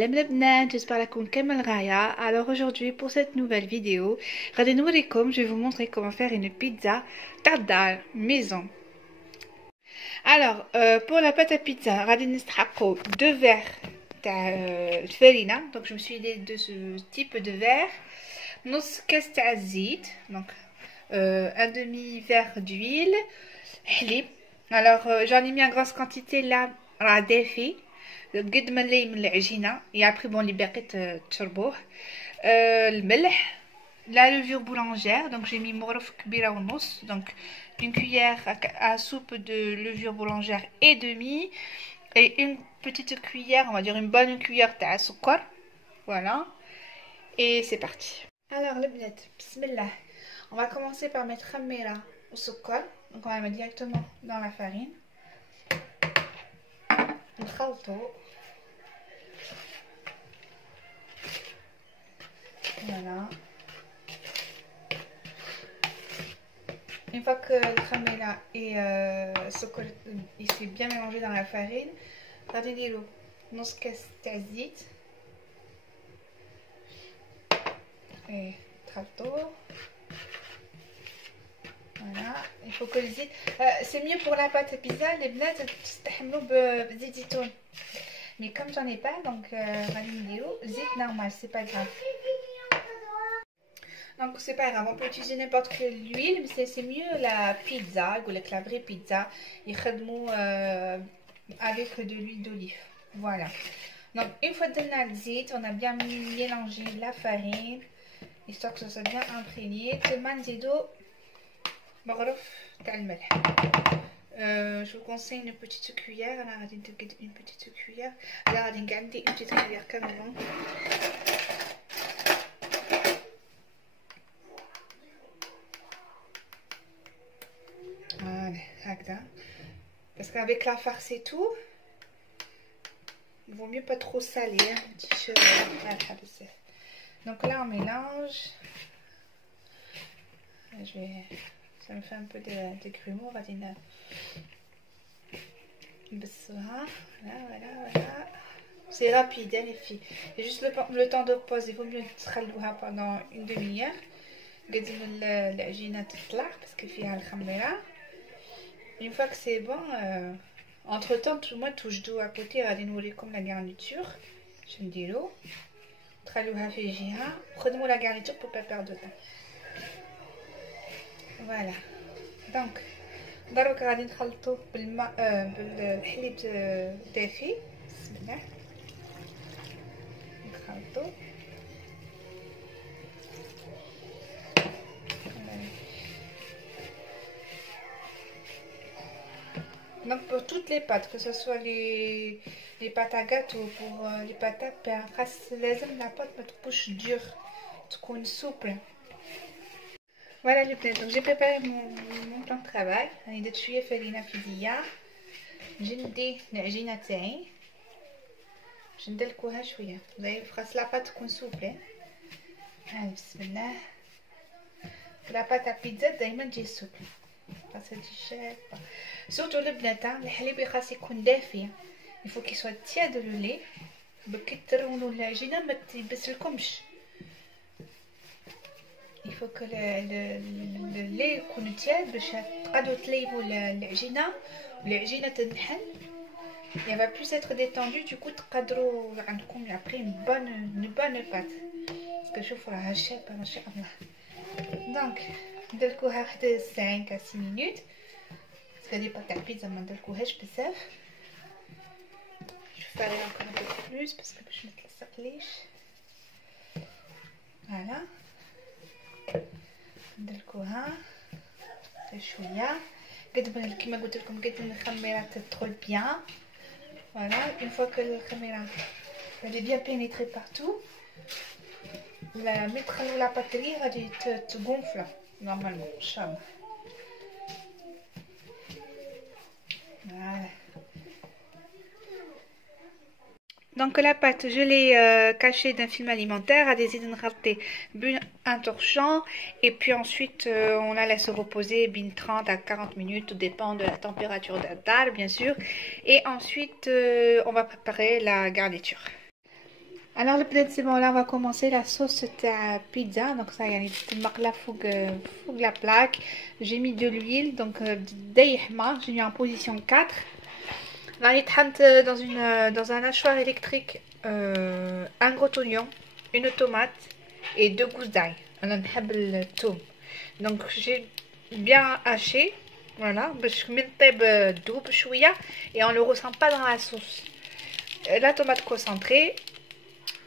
Salam les bnat, j'espère que vous كامل غاية. Alors aujourd'hui pour cette nouvelle vidéo, غادي نوريكم, je vais vous montrer comment faire une pizza tardar maison. Alors pour la pâte à pizza, غادي نستحقوا 2 verres de farine, donc je me suis aidée de ce type de verre, نص كاس تاع الزيت, donc un demi verre d'huile, حليب. Alors j'en ai mis en grosse quantité là, راه دافي قد ما نلي من العجينه et après bon اللي باقي تشربوه. الملح, la levure boulangère, donc j'ai mis مغرف كبيره ونص, donc une cuillère à soupe de levure boulangère et demi, et une petite cuillère, on va dire une bonne cuillère تاع سكر. Voilà, et c'est parti. Alors les bnat, bismillah, on va commencer par mettre khamira au سكر, donc on va mettre directement dans la farine. نخلطو. Voilà. Une fois que le khamira et il s'est bien mélangé dans la farine, غادي نديرو نص كاس تاع الزيت et تخلطو. Voilà, il faut que le zit, c'est mieux pour la pâte à pizza, les bnat تستحملوا بزيت زيتون, mais comme j'en ai pas, donc غادي نديرو زيت normal, c'est pas grave. Donc c'est pas grave, on peut utiliser n'importe quelle huile, mais c'est mieux la pizza, la vraie pizza, يخدموا avec de l'huile d'olive. Voilà. Donc une fois donné le zit, on a bien mélangé la farine, histoire que ça soit bien imprégné. تما نزيدو مغرف تاع الملح. Je vous conseille une petite cuillère. انا غادي ندير une petite cuillère. لا غادي نقعد une petite cuillère carrément. Voilà, parce qu'avec la farce et tout, il vaut mieux pas trop saler, hein. Donc là on mélange. Ça me fait un peu de grumeaux. Voilà. C'est rapide, hein, les filles. Et juste le temps de pause, il vaut mieux تخلوها pendant une demi-heure قد ما العجينه تطلع parce que فيها الخميره. Une fois que c'est bon, entre temps moi touche d'eau à côté, غادي نوريكم la garniture. Je نديرو تخلوها في جهه, خدموا la garniture pour pas perdre de temps. Voilà, donc دروك غادي نخلطو بالماء بالحليب دافي. بسم الله نخلطو. Donc pour toutes les pâtes, que ce soit les pâtes à gâteau, pour les pâtes à pain, لازم la pâte ما تبقاش dure, تكون souple. Voilà les plats, donc j'ai préparé mon plan de travail. راني درت شويه فرينه في يديا, نجي ندي العجينه تاعي باش ندلكوها شويه, خاص لا بات تكون سوبل. بسم الله. لا بات à pizza دائما تجي سوبل, خاصها تجي شابه. Surtout le بنات, الحليب خاص يكون دافي, il faut qu'il soit tiède le lait, باش ترونوا العجينه ما تيبسلكمش. Il faut que le lait يكون tiède باش تقادروا تليبوا العجينه والعجينه تنحل, et elle va plus être détendue, du coup تقادروا عندكم après une bonne pâte. parce que شوفوا راها شابه ما شاء الله. donc ندلكوها حتى 5 à 6 minutes. هذه باتاع البيتزا ما ندلكوهاش بزاف. je vais faire encore un peu plus parce que باش ما تلصقليش. voilà, ندلكوها حتى شويه قد ما كيما قلت لكم قد ما الخميره تدخل bien. voilà, une fois que الخميره غادي bien pénétrer partout, ملي تخلوا لا باتري غادي تغونفلا نورمالمون ان شاء الله. Voilà. Donc la pâte, je l'ai cachée d'un film alimentaire à des نخلطي un torchon, et puis ensuite on la laisse reposer 30 à 40 minutes, tout dépend de la température d'Adar bien sûr, et ensuite on va préparer la garniture. Alors le peut-être c'est bon, là on va commencer la sauce de pizza. Donc ça يعني la fougue la plaque. J'ai mis de l'huile, donc j'ai mis en position 4. Là il dans un hachoir électrique un gros oignon, une tomate et 2 gousses d'ail. انا نحب الثوم. Donc j'ai bien haché. Voilà, باش من طيب دوب شويه et on le ressent pas dans la sauce. La tomate concentrée.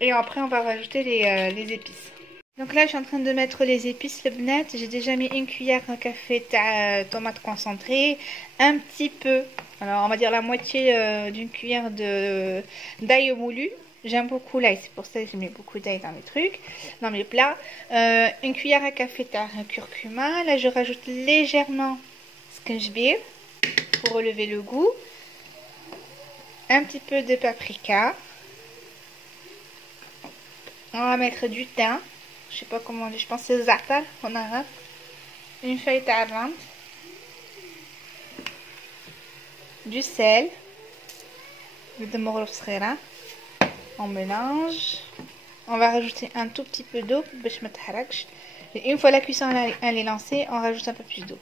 Et après, on va rajouter les épices. Donc là, je suis en train de mettre les épices, le bnet. J'ai déjà mis une cuillère à café de tomate concentrée. Un petit peu, alors on va dire la moitié d'une cuillère d'ail moulu. J'aime beaucoup l'ail, c'est pour ça que je mets beaucoup d'ail dans mes trucs, dans mes plats. Une cuillère à café de curcuma. Là, je rajoute légèrement skinjbir pour relever le goût. Un petit peu de paprika. On va mettre du thym, je sais pas comment on dit, je pense que c'est za'atar en arabe. Une feuille d'amande, du sel, on mélange. On va rajouter un tout petit peu d'eau, et une fois la cuisson elle est lancée, on rajoute un peu plus d'eau.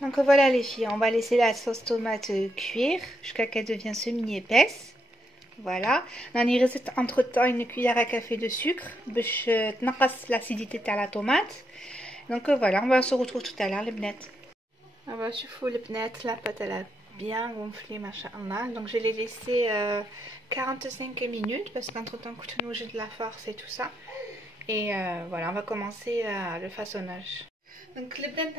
Donc voilà les filles, on va laisser la sauce tomate cuire jusqu'à qu'elle devienne semi-épaisse. Voilà, on a entre temps une cuillère à café de sucre pour l'acidité de la tomate. Donc voilà, on va se retrouver tout à l'heure les bnettes. On va chauffer les bnettes, la pâte elle a bien gonflé machallah. Donc je l'ai laissé 45 minutes parce qu'entre temps j'ai de la farce et tout ça. Et voilà, on va commencer le façonnage. Donc le blend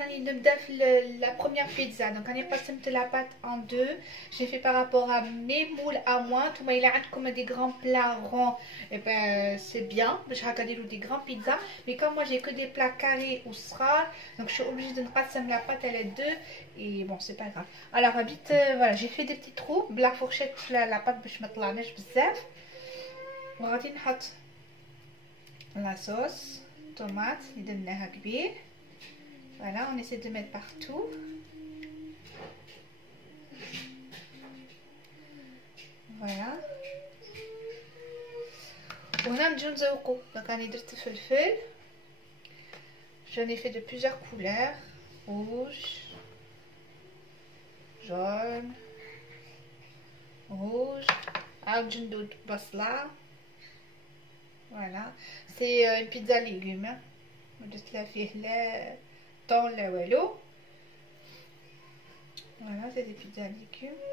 la première pizza. Donc on est passé de la pâte en deux. J'ai fait par rapport à mes moules à moi. Tout il a comme des grands plats ronds. Et ben c'est bien. Je vais regarder des grands pizzas. Mais comme moi j'ai que des plats carrés ou sera, donc je suis obligée de ne pas passer la pâte elle est deux. Et bon c'est pas grave. Alors vite voilà, j'ai fait des petits trous. La fourchette la pâte باش ما تطلعناش بزاف. وغادي نحط la sauce tomate اللي درناها كبير. Voilà, on essaie de mettre partout. Voilà. On a un donc on est de feu. J'en ai fait de plusieurs couleurs. Rouge, jaune, rouge, argendoud basla. Voilà. C'est une pizza légumes. On la fait là. Dans le wello. Voilà, c'est des pizzas à légumes.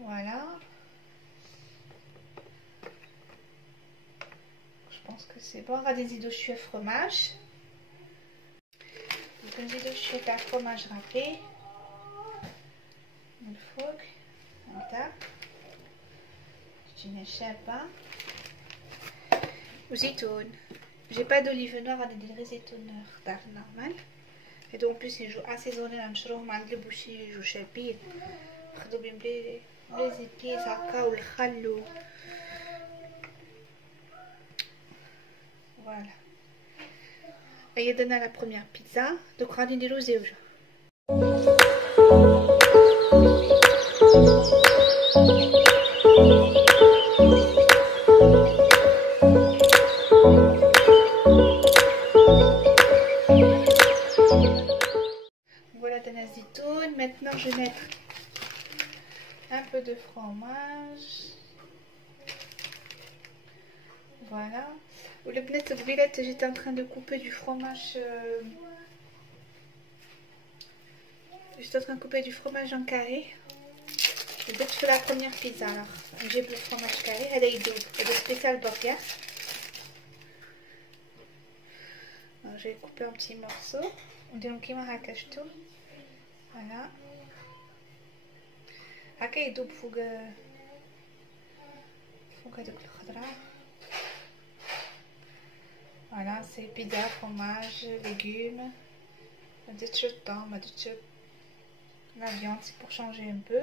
Voilà. Je pense que c'est bon. On a des idées de fromage. Donc, des idées de fromage râpé. Le fougue. Je ne sais pas. Aux zitoun. J'ai pas d'olive noire, on a des zitoun normal. Et donc en plus ils jouent assaisonné dans le chouron, on a des bouchées, ils jouent chapir. خدوا bien les épices, هكا والخل. Voilà. Et donné la première pizza. Donc on va نديرو زوجة. Maintenant je vais mettre un peu de fromage. Voilà. Ou le bnet de j'étais en train de couper du fromage. J'étais en train de couper du fromage en carré. Et dès que je fais la première pizza alors. J'ai le fromage carré. Elle est spécial burger. Alors je vais couper un petit morceau. On dirait qu'il m'a racaché tout. Voilà. هكا يذوب فوق هذوك الخضرة. Voilà, c'est pizza, fromage, légumes. Ma petite temps, ma petite la viande, c'est pour changer un peu.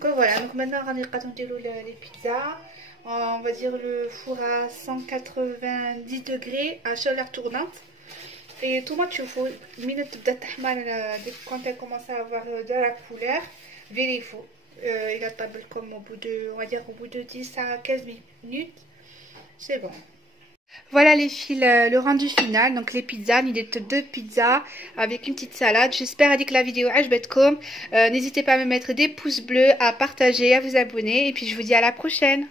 Donc voilà, donc maintenant on va les pizzas. On va dire le four à 190 degrés à chaleur tournante. Et tout le monde quand elle commence à avoir de la couleur, vérifiez. il a table comme au bout de, on va dire au bout de 10 à 15 minutes. C'est bon. Voilà les filles, le rendu final. Donc les pizzas, il est deux pizzas avec une petite salade. J'espère que la vidéo عجبتكم. N'hésitez pas à me mettre des pouces bleus, à partager, à vous abonner. Et puis je vous dis à la prochaine.